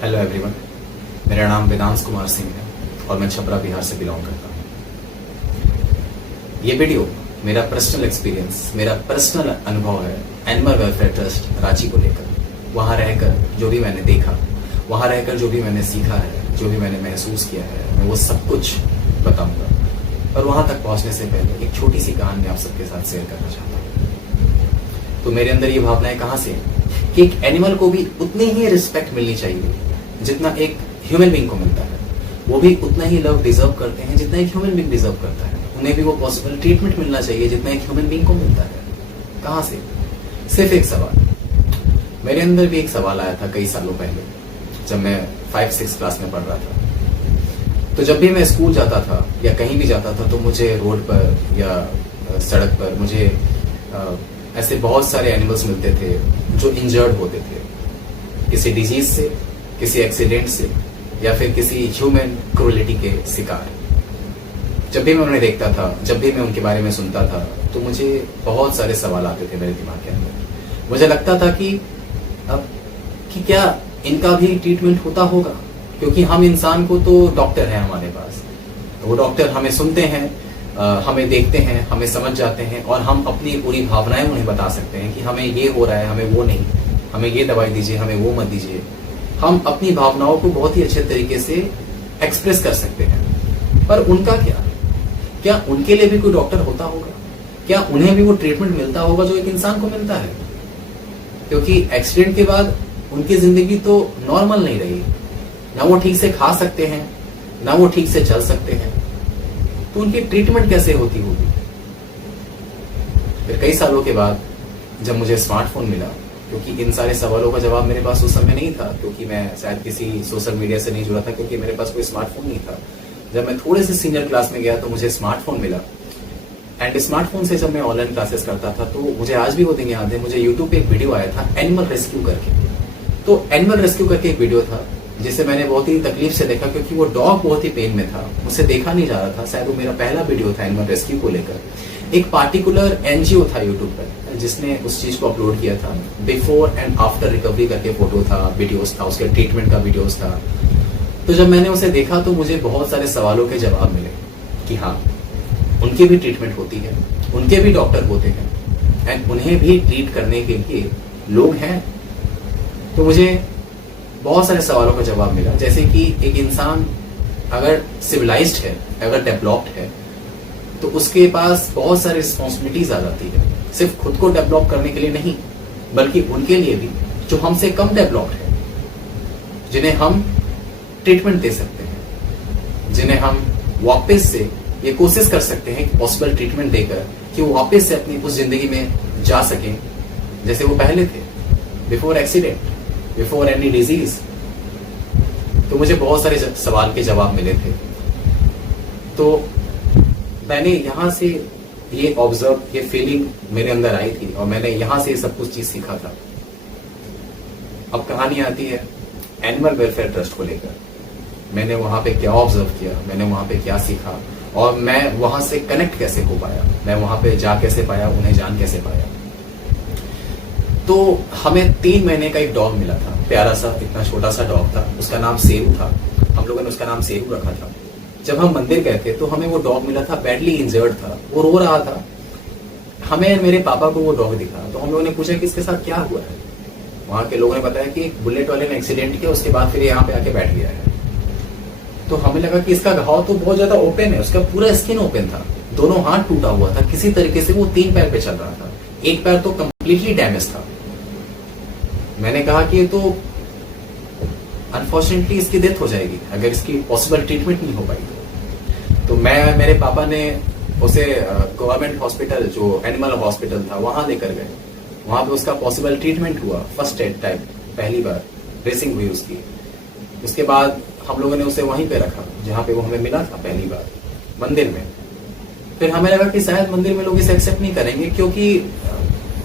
Hello everyone, मेरा नाम वेदांश कुमार सिंह है और मैं छपरा बिहार से बिलोंग करता हूँ। ये वीडियो मेरा पर्सनल एक्सपीरियंस, मेरा पर्सनल अनुभव है एनिमल वेलफेयर ट्रस्ट रांची को लेकर। वहाँ रहकर जो भी मैंने देखा, वहाँ रहकर जो भी मैंने सीखा है, जो भी मैंने महसूस किया है, मैं वो सब कुछ बताऊंगा। और वहाँ तक पहुँचने से पहले एक छोटी सी कहानी आप सबके साथ शेयर करना चाहता हूँ। तो मेरे अंदर ये भावनाएं कहाँ से कि एक एनिमल को भी उतनी ही रिस्पेक्ट मिलनी चाहिए जितना एक ह्यूमन बीइंग को मिलता है। वो भी उतना ही लव डिजर्व करते हैं जितना एक ह्यूमन बीइंग डिजर्व करता है। उन्हें भी वो पॉसिबल ट्रीटमेंट मिलना चाहिए जितना एक ह्यूमन बीइंग को मिलता है। कहाँ से? सिर्फ एक सवाल। मेरे अंदर भी एक सवाल आया था कई सालों पहले, जब मैं 5-6 क्लास में पढ़ रहा था। तो जब भी मैं स्कूल जाता था या कहीं भी जाता था तो मुझे रोड पर या सड़क पर मुझे ऐसे बहुत सारे एनिमल्स मिलते थे जो इंजर्ड होते थे, किसी डिजीज से, किसी एक्सीडेंट से या फिर किसी ह्यूमन क्रूरलिटी के शिकार। जब भी मैं उन्हें देखता था, जब भी मैं उनके बारे में सुनता था, तो मुझे बहुत सारे सवाल आते थे मेरे दिमाग के अंदर। मुझे लगता था कि क्या इनका भी ट्रीटमेंट होता होगा? क्योंकि हम इंसान को तो डॉक्टर है हमारे पास, तो वो डॉक्टर हमें सुनते हैं, हमें देखते हैं, हमें समझ जाते हैं और हम अपनी पूरी भावनाएं उन्हें बता सकते हैं कि हमें ये हो रहा है, हमें वो नहीं, हमें ये दवाई दीजिए, हमें वो मत दीजिए। हम अपनी भावनाओं को बहुत ही अच्छे तरीके से एक्सप्रेस कर सकते हैं। पर उनका क्या उनके लिए भी कोई डॉक्टर होता होगा? क्या उन्हें भी वो ट्रीटमेंट मिलता होगा जो एक इंसान को मिलता है? क्योंकि एक्सीडेंट के बाद उनकी जिंदगी तो नॉर्मल नहीं रही। ना वो ठीक से खा सकते हैं, ना वो ठीक से चल सकते हैं, तो उनकी ट्रीटमेंट कैसे होती होगी? फिर कई सालों के बाद जब मुझे स्मार्टफोन मिला, क्योंकि इन सारे सवालों का जवाब मेरे पास उस समय नहीं था, क्योंकि मैं शायद किसी सोशल मीडिया से नहीं जुड़ा था, क्योंकि मेरे पास कोई स्मार्टफोन नहीं था। जब मैं थोड़े से सीनियर क्लास में गया तो मुझे स्मार्टफोन मिला। एंड स्मार्टफोन से जब मैं ऑनलाइन क्लासेस करता था तो मुझे आज भी वो दिन याद है, मुझे यूट्यूब पे एक वीडियो आया था एनिमल रेस्क्यू करके। तो एनिमल रेस्क्यू करके एक वीडियो था जिसे मैंने बहुत ही तकलीफ से देखा, क्योंकि वो डॉग बहुत ही पेन में था, मुझसे देखा नहीं जा रहा था। शायद वो मेरा पहला वीडियो था एनिमल रेस्क्यू को लेकर। एक पार्टिकुलर एनजीओ था यूट्यूब पर जिसने उस चीज को अपलोड किया था। बिफोर एंड आफ्टर रिकवरी करके फोटो था, वीडियोस था, उसके ट्रीटमेंट का वीडियोस था। तो जब मैंने उसे देखा तो मुझे बहुत सारे सवालों के जवाब मिले कि हाँ, उनकी भी ट्रीटमेंट होती है, उनके भी डॉक्टर होते हैं एंड उन्हें भी ट्रीट करने के लिए लोग हैं। तो मुझे बहुत सारे सवालों का जवाब मिला, जैसे कि एक इंसान अगर सिविलाइज्ड है, अगर डेवलप्ड है, तो उसके पास बहुत सारी रिस्पॉन्सिबिलिटीज आ जाती है, सिर्फ खुद को डेवलप करने के लिए नहीं, बल्कि उनके लिए भी जो हमसे कम डेवलप्ड है, जिन्हें हम ट्रीटमेंट दे सकते हैं, जिन्हें हम वापस से ये कोशिश कर सकते हैं कि पॉसिबल ट्रीटमेंट देकर कि वो वापस से अपनी उस जिंदगी में जा सकें जैसे वो पहले थे, before accident, before any disease. तो मुझे बहुत सारे सवाल के जवाब मिले थे। तो मैंने यहाँ से ये ऑब्जर्व, ये फीलिंग मेरे अंदर आई थी और मैंने यहाँ से सब कुछ चीज सीखा था। अब कहानी आती है एनिमल वेलफेयर ट्रस्ट को लेकर। मैंने वहां पे क्या ऑब्जर्व किया, मैंने वहां पे क्या सीखा और मैं वहां से कनेक्ट कैसे हो पाया, मैं वहां पे जा कैसे पाया, उन्हें जान कैसे पाया। तो हमें 3 महीने का एक डॉग मिला था, प्यारा सा, इतना छोटा सा डॉग था, उसका नाम सेरू था। हम लोगों ने उसका नाम सेरू रखा था। जब हम मंदिर गए थे तो हमें वो डॉग मिला था, बैडली इंजर्ड था, वो रो रहा था। हमें, मेरे पापा को वो डॉग दिखा तो हम लोगों ने पूछा कि इसके साथ क्या हुआ है। वहां के लोगों ने बताया कि एक बुलेट वाले ने एक्सीडेंट किया, उसके बाद फिर यहाँ पे आके बैठ गया है। तो हमें लगा कि इसका घाव तो बहुत ज्यादा ओपन है, उसका पूरा स्किन ओपन था, दोनों हाथ टूटा हुआ था, किसी तरीके से वो 3 पैर पे चल रहा था, एक पैर तो कंप्लीटली डैमेज था। मैंने कहा कि ये तो अनफॉर्चुनेटली इसकी डेथ हो जाएगी अगर इसकी पॉसिबल ट्रीटमेंट नहीं हो पाई। तो मैं, मेरे पापा ने उसे गवर्नमेंट हॉस्पिटल, जो एनिमल हॉस्पिटल था, वहां लेकर गए। वहां पे उसका पॉसिबल ट्रीटमेंट हुआ, फर्स्ट एड टाइप, पहली बार ड्रेसिंग हुई उसकी। उसके बाद हम लोगों ने उसे वहीं पे रखा जहां पे वो हमें मिला था पहली बार, मंदिर में। फिर हमें लगा कि शायद मंदिर में लोग इसे एक्सेप्ट नहीं करेंगे, क्योंकि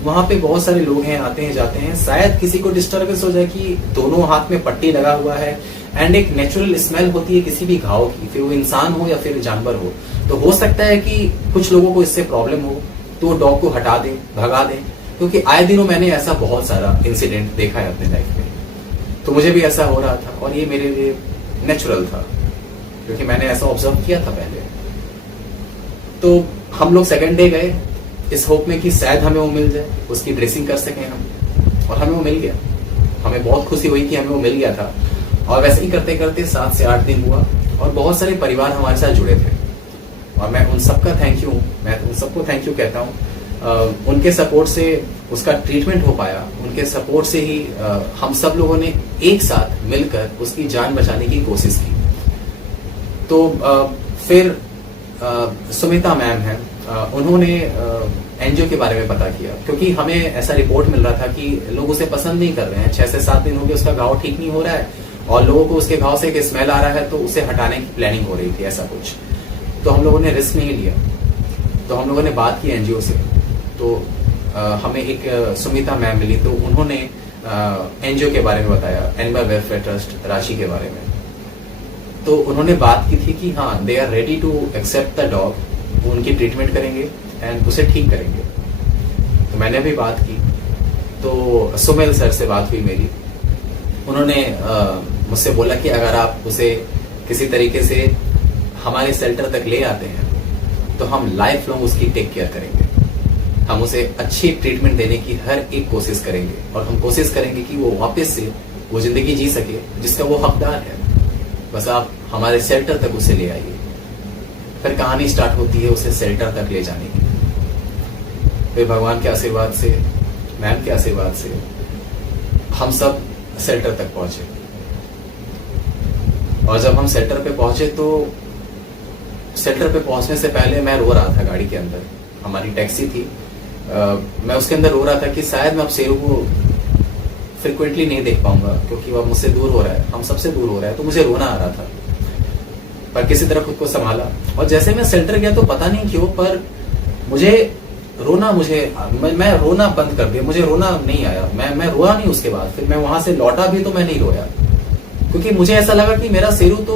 वहां पे बहुत सारे लोग हैं, आते हैं जाते हैं, शायद किसी को डिस्टर्बेंस हो जाए कि दोनों हाथ में पट्टी लगा हुआ है एंड एक नेचुरल स्मेल होती है किसी भी घाव की, फिर वो इंसान हो या फिर जानवर हो। तो हो सकता है कि कुछ लोगों को इससे प्रॉब्लम हो, तो वो डॉग को हटा दें, भगा दें, क्योंकि आए दिनों मैंने ऐसा बहुत सारा इंसिडेंट देखा है अपने लाइफ में। तो मुझे भी ऐसा हो रहा था और ये मेरे लिए नेचुरल था क्योंकि मैंने ऐसा ऑब्जर्व किया था पहले। तो हम लोग सेकंड डे गए इस होप में कि शायद हमें वो मिल जाए, उसकी ड्रेसिंग कर सकें हम, और हमें वो मिल गया। हमें बहुत खुशी हुई कि हमें वो मिल गया था। और वैसे ही करते करते 7 से 8 दिन हुआ और बहुत सारे परिवार हमारे साथ जुड़े थे और मैं उन सबका थैंक यू, मैं उन सबको थैंक यू कहता हूँ। उनके सपोर्ट से उसका ट्रीटमेंट हो पाया, उनके सपोर्ट से ही हम सब लोगों ने एक साथ मिलकर उसकी जान बचाने की कोशिश की। तो फिर सुमिता मैम है, उन्होंने एनजीओ के बारे में पता किया क्योंकि हमें ऐसा रिपोर्ट मिल रहा था कि लोग उसे पसंद नहीं कर रहे हैं। 6 से 7 दिन हो गए, उसका घाव ठीक नहीं हो रहा है और लोगों को उसके घाव से एक स्मेल आ रहा है, तो उसे हटाने की प्लानिंग हो रही थी ऐसा कुछ। तो हम लोगों ने रिस्क नहीं लिया, तो हम लोगों ने बात की एनजीओ से। तो हमें एक सुमिता मैम मिली, तो उन्होंने एनजीओ के बारे में बताया, एनिमल वेलफेयर ट्रस्ट रांची के बारे में। तो उन्होंने बात की थी कि हाँ, they are ready to accept the dog, वो उनकी ट्रीटमेंट करेंगे एंड उसे ठीक करेंगे। तो मैंने भी बात की, तो सुमेल सर से बात हुई मेरी। उन्होंने मुझसे बोला कि अगर आप उसे किसी तरीके से हमारे शेल्टर तक ले आते हैं तो हम लाइफ लॉन्ग उसकी टेक केयर करेंगे, हम उसे अच्छी ट्रीटमेंट देने की हर एक कोशिश करेंगे और हम कोशिश करेंगे कि वो वापस से वो जिंदगी जी सके जिसका वो हकदार है। बस आप हमारे शेल्टर तक उसे ले आइए। फिर कहानी स्टार्ट होती है उसे शेल्टर तक ले जाने की। फिर भगवान के आशीर्वाद से, मैम के आशीर्वाद से हम सब शेल्टर तक पहुंचे। और जब हम शेल्टर पे पहुंचे तो शेल्टर पे पहुंचने से पहले मैं रो रहा था गाड़ी के अंदर। हमारी टैक्सी थी, मैं उसके अंदर रो रहा था कि शायद मैं अब शेरू को फ्रिक्वेंटली नहीं देख पाऊंगा क्योंकि वो अब मुझसे दूर हो रहा है, हम सबसे दूर हो रहा है। तो मुझे रोना आ रहा था, पर किसी तरह खुद को संभाला। और जैसे मैं शेल्टर गया तो पता नहीं क्यों, पर मैं रोना बंद कर दिया। मुझे रोना नहीं आया, मैं रोया नहीं। उसके बाद फिर मैं वहां से लौटा भी तो मैं नहीं रोया क्योंकि मुझे ऐसा लगा कि मेरा शेरू तो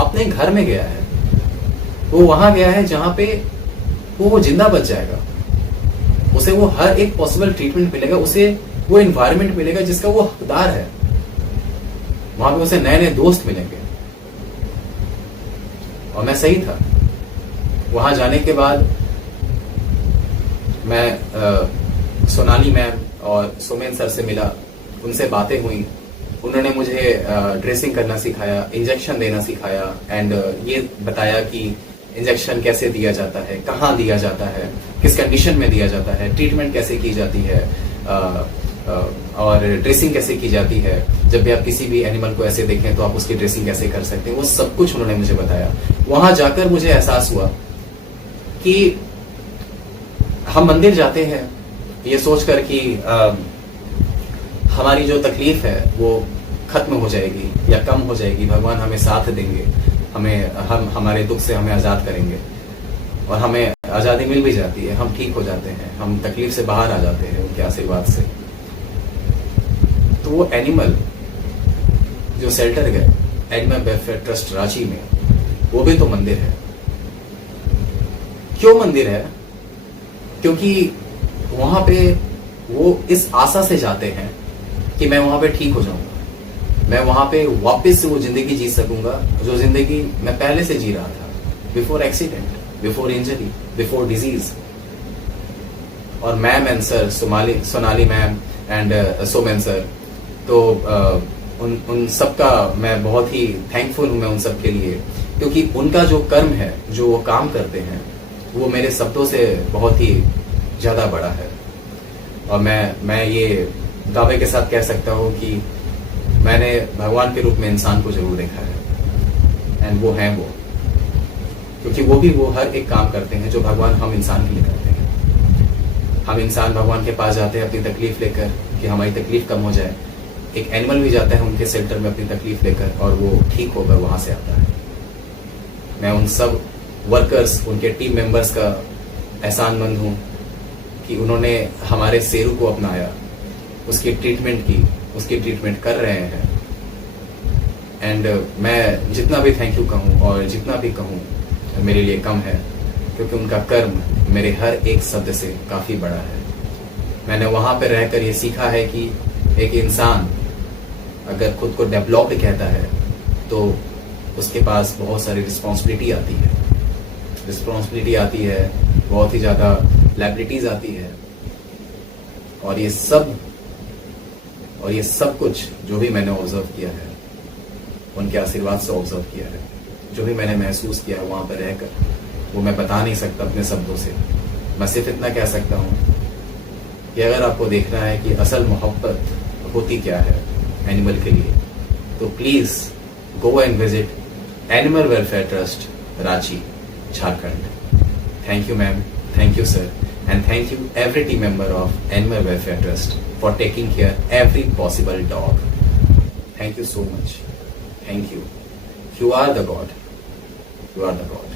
अपने घर में गया है, वो वहां गया है जहां पे वो जिंदा बच जाएगा। उसे वो हर एक पॉसिबल ट्रीटमेंट मिलेगा, उसे वो एनवायरनमेंट मिलेगा जिसका वो हकदार है। वहां पे उसे नए नए दोस्त मिलेंगे। और मैं सही था। वहां जाने के बाद मैं सोनाली मैम और सोमेन सर से मिला, उनसे बातें हुई। उन्होंने मुझे ड्रेसिंग करना सिखाया, इंजेक्शन देना सिखाया एंड ये बताया कि इंजेक्शन कैसे दिया जाता है, कहाँ दिया जाता है, किस कंडीशन में दिया जाता है, ट्रीटमेंट कैसे की जाती है और ड्रेसिंग कैसे की जाती है। जब भी आप किसी भी एनिमल को ऐसे देखें तो आप उसकी ड्रेसिंग कैसे कर सकते हैं, वो सब कुछ उन्होंने मुझे बताया। वहां जाकर मुझे एहसास हुआ कि हम मंदिर जाते हैं ये सोचकर कि हमारी जो तकलीफ है वो खत्म हो जाएगी या कम हो जाएगी, भगवान हमें साथ देंगे, हम हमारे दुख से हमें आजाद करेंगे। और हमें आजादी मिल भी जाती है, हम ठीक हो जाते हैं, हम तकलीफ से बाहर आ जाते हैं उनके आशीर्वाद से। तो वो एनिमल जो शेल्टर गए, एनिमल वेलफेयर ट्रस्ट रांची में, वो भी तो मंदिर है। क्यों मंदिर है? क्योंकि वहां पे वो इस आशा से जाते हैं कि मैं वहां पे ठीक हो जाऊंगा, मैं वहां पे वापस से वो जिंदगी जी सकूंगा जो जिंदगी मैं पहले से जी रहा था, before accident, before injury, before disease. और ma'am and sir, Sonali ma'am and Somen sir, तो उन सबका मैं बहुत ही थैंकफुल हूं मैं उन सब के लिए, क्योंकि उनका जो कर्म है, जो वो काम करते हैं, वो मेरे शब्दों से बहुत ही ज्यादा बड़ा है। और मैं ये दावे के साथ कह सकता हूँ कि मैंने भगवान के रूप में इंसान को जरूर देखा है एंड वो है वो, क्योंकि वो हर एक काम करते हैं जो भगवान हम इंसान के लिए करते हैं। हम इंसान भगवान के पास जाते हैं अपनी तकलीफ लेकर कि हमारी तकलीफ कम हो जाए। एक एनिमल भी जाता है उनके शेल्टर में अपनी तकलीफ लेकर और वो ठीक होकर वहां से आता है। मैं उन सब वर्कर्स, उनके टीम मेंबर्स का एहसानमंद हूं कि उन्होंने हमारे शेरू को अपनाया, उसकी ट्रीटमेंट की, उसकी ट्रीटमेंट कर रहे हैं। एंड मैं जितना भी थैंक यू कहूँ और जितना भी कहूँ मेरे लिए कम है, क्योंकि उनका कर्म मेरे हर एक शब्द से काफी बड़ा है। मैंने वहां पर रहकर ये सीखा है कि एक इंसान अगर खुद को डेवलप्ड कहता है तो उसके पास बहुत सारी रिस्पॉन्सिबिलिटी आती है, बहुत ही ज़्यादा लाइबिलिटीज आती है, और ये सब कुछ जो भी मैंने ऑब्जर्व किया है उनके आशीर्वाद से ऑब्जर्व किया है, जो भी मैंने महसूस किया है वहाँ पर रहकर, वो मैं बता नहीं सकता अपने शब्दों से। मैं सिर्फ इतना कह सकता हूँ कि अगर आपको देखना है कि असल मोहब्बत होती क्या है एनिमल के लिए, तो please go and visit animal welfare trust, Ranchi, Jharkhand. Thank you ma'am, thank you sir, and thank you every team member of Animal Welfare Trust for taking care every possible dog. Thank you so much. Thank you. You are the God. You are the God.